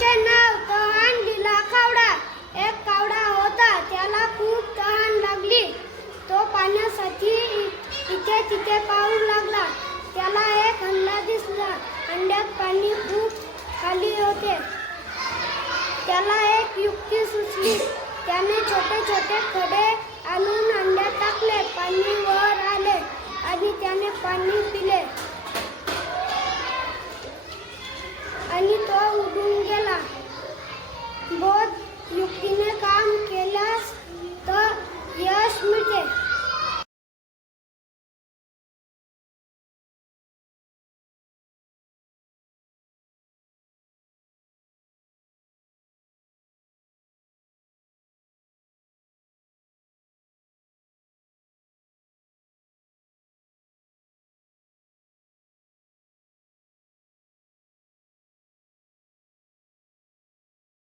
तिचे नाव तहान दिला कावडा. एक कावडा होता, त्याला खूप तहान लागली. तो पाण्यासाठी इथे तिथे पाहू लागला. त्याला एक हंडा दिसला. हंड्यात पाणी खूप खाली होते. त्याला एक युक्ती सुचली. त्याने छोटे छोटे खडे आणून हंड्यात टाकले. पाणी वर आले आणि त्याने पाणी पिले.